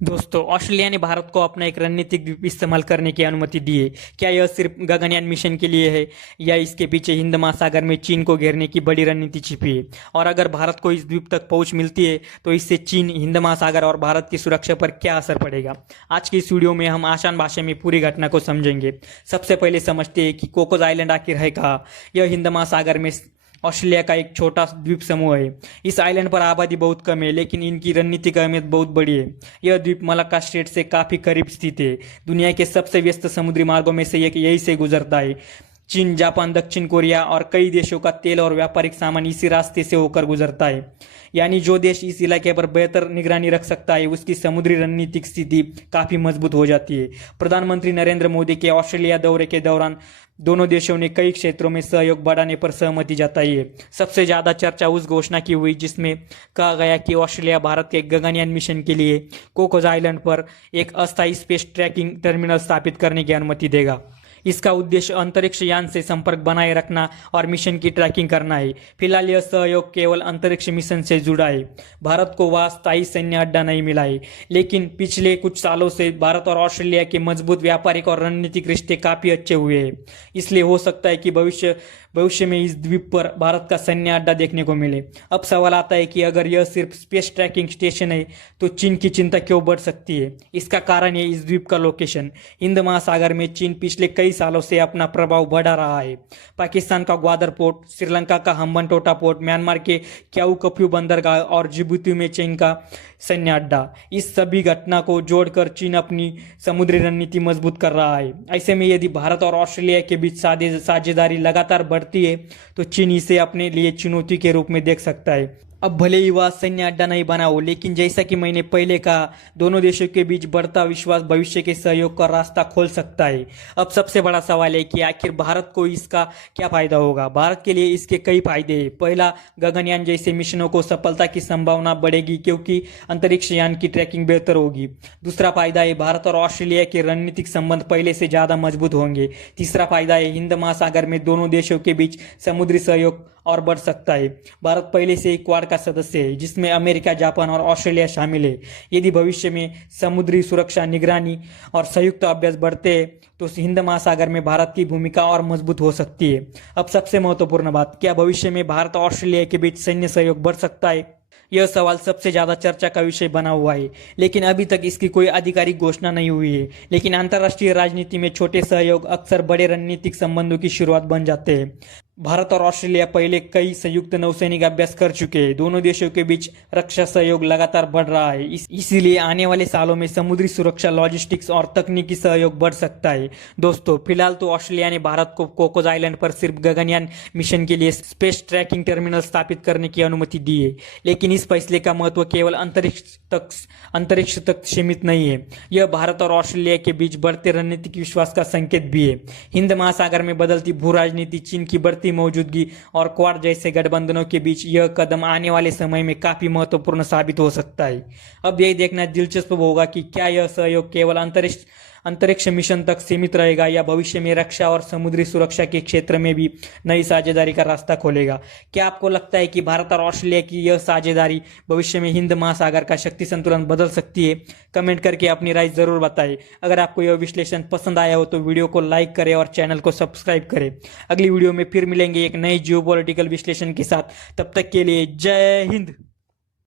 दोस्तों, ऑस्ट्रेलिया ने भारत को अपना एक रणनीतिक द्वीप इस्तेमाल करने की अनुमति दी है। क्या यह सिर्फ गगनयान मिशन के लिए है या इसके पीछे हिंद महासागर में चीन को घेरने की बड़ी रणनीति छिपी है? और अगर भारत को इस द्वीप तक पहुंच मिलती है तो इससे चीन, हिंद महासागर और भारत की सुरक्षा पर क्या असर पड़ेगा? आज की इस वीडियो में हम आसान भाषा में पूरी घटना को समझेंगे। सबसे पहले समझते हैं कि कोकोस आइलैंड आखिर है कहाँ। यह हिंद महासागर में ऑस्ट्रेलिया का एक छोटा द्वीप समूह है। इस आइलैंड पर आबादी बहुत कम है, लेकिन इनकी रणनीतिक अहमियत बहुत बड़ी है। यह द्वीप मलाक्का स्ट्रेट से काफी करीब स्थित है। दुनिया के सबसे व्यस्त समुद्री मार्गों में से एक यही से गुजरता है। चीन, जापान, दक्षिण कोरिया और कई देशों का तेल और व्यापारिक सामान इसी रास्ते से होकर गुजरता है। यानी जो देश इस इलाके पर बेहतर निगरानी रख सकता है, उसकी समुद्री रणनीतिक स्थिति काफी मजबूत हो जाती है। प्रधानमंत्री नरेंद्र मोदी के ऑस्ट्रेलिया दौरे के दौरान दोनों देशों ने कई क्षेत्रों में सहयोग बढ़ाने पर सहमति जताई है। सबसे ज्यादा चर्चा उस घोषणा की हुई जिसमें कहा गया कि ऑस्ट्रेलिया भारत के गगनयान मिशन के लिए कोकोस आइलैंड पर एक अस्थायी स्पेस ट्रैकिंग टर्मिनल स्थापित करने की अनुमति देगा। इसका उद्देश्य अंतरिक्ष यान से संपर्क बनाए रखना और मिशन की ट्रैकिंग करना है। फिलहाल यह सहयोग केवल अंतरिक्ष मिशन से जुड़ा है। भारत को वहां स्थायी सैन्य अड्डा नहीं मिला है, लेकिन पिछले कुछ सालों से भारत और ऑस्ट्रेलिया के मजबूत व्यापारिक और रणनीतिक रिश्ते काफी अच्छे हुए हैं। इसलिए हो सकता है कि भविष्य में इस द्वीप पर भारत का सैन्य अड्डा देखने को मिले। अब सवाल आता है कि अगर यह सिर्फ स्पेस ट्रैकिंग स्टेशन है तो चीन की चिंता क्यों बढ़ सकती है? इसका कारण है इस द्वीप का लोकेशन। हिंद महासागर में चीन पिछले कई सालों से अपना प्रभाव बढ़ा रहा है। पाकिस्तान का ग्वादर पोर्ट, श्रीलंका का हम्बनटोटा पोर्ट, म्यांमार के क्याऊ कफ्यू बंदरगाह और जिबूती में चीन का सैन्य अड्डा, इस सभी घटना को जोड़कर चीन अपनी समुद्री रणनीति मजबूत कर रहा है। ऐसे में यदि भारत और ऑस्ट्रेलिया के बीच साझेदारी लगातार बढ़ती है तो चीन इसे अपने लिए चुनौती के रूप में देख सकता है। अब भले ही वह सैन्य अड्डा नहीं बना हो, लेकिन जैसा कि मैंने पहले कहा, दोनों देशों के बीच बढ़ता विश्वास भविष्य के सहयोग का रास्ता खोल सकता है। अब सबसे बड़ा सवाल है कि आखिर भारत को इसका क्या फायदा होगा? भारत के लिए इसके कई फायदे हैं। पहला, गगनयान जैसे मिशनों को सफलता की संभावना बढ़ेगी क्योंकि अंतरिक्ष यान की ट्रैकिंग बेहतर होगी। दूसरा फायदा है, भारत और ऑस्ट्रेलिया के रणनीतिक संबंध पहले से ज्यादा मजबूत होंगे। तीसरा फायदा है, हिंद महासागर में दोनों देशों के बीच समुद्री सहयोग और बढ़ सकता है। भारत पहले से ही क्वाड का सदस्य है, जिसमें अमेरिका, जापान और ऑस्ट्रेलिया शामिल है। यदि भविष्य में समुद्री सुरक्षा, निगरानी और संयुक्त अभ्यास बढ़ते हैं तो हिंद महासागर में भारत की भूमिका और मजबूत हो सकती है। अब सबसे महत्वपूर्ण बात, क्या भविष्य में भारत और ऑस्ट्रेलिया के बीच सैन्य सहयोग बढ़ सकता है? यह सवाल सबसे ज्यादा चर्चा का विषय बना हुआ है, लेकिन अभी तक इसकी कोई आधिकारिक घोषणा नहीं हुई है। लेकिन अंतर्राष्ट्रीय राजनीति में छोटे सहयोग अक्सर बड़े रणनीतिक संबंधों की शुरुआत बन जाते हैं। भारत और ऑस्ट्रेलिया पहले कई संयुक्त नौसैनिक अभ्यास कर चुके हैं। दोनों देशों के बीच रक्षा सहयोग लगातार बढ़ रहा है। इसीलिए आने वाले सालों में समुद्री सुरक्षा, लॉजिस्टिक्स और तकनीकी सहयोग बढ़ सकता है। दोस्तों, फिलहाल तो ऑस्ट्रेलिया ने भारत को कोकोस आइलैंड पर सिर्फ गगनयान मिशन के लिए स्पेस ट्रैकिंग टर्मिनल स्थापित करने की अनुमति दी है, लेकिन इस फैसले का महत्व केवल अंतरिक्ष तक सीमित नहीं है। यह भारत और ऑस्ट्रेलिया के बीच बढ़ते रणनीतिक विश्वास का संकेत भी है। हिंद महासागर में बदलती भू राजनीति, चीन की बढ़ती मौजूदगी और क्वाड जैसे गठबंधनों के बीच यह कदम आने वाले समय में काफी महत्वपूर्ण साबित हो सकता है। अब यही देखना दिलचस्प होगा कि क्या यह सहयोग केवल अंतरिक्ष मिशन तक सीमित रहेगा या भविष्य में रक्षा और समुद्री सुरक्षा के क्षेत्र में भी नई साझेदारी का रास्ता खोलेगा। क्या आपको लगता है कि भारत और ऑस्ट्रेलिया की यह साझेदारी भविष्य में हिंद महासागर का शक्ति संतुलन बदल सकती है? कमेंट करके अपनी राय जरूर बताएं। अगर आपको यह विश्लेषण पसंद आया हो तो वीडियो को लाइक करें और चैनल को सब्सक्राइब करें। अगली वीडियो में फिर मिलेंगे एक नई जियोपॉलिटिकल विश्लेषण के साथ। तब तक के लिए जय हिंद।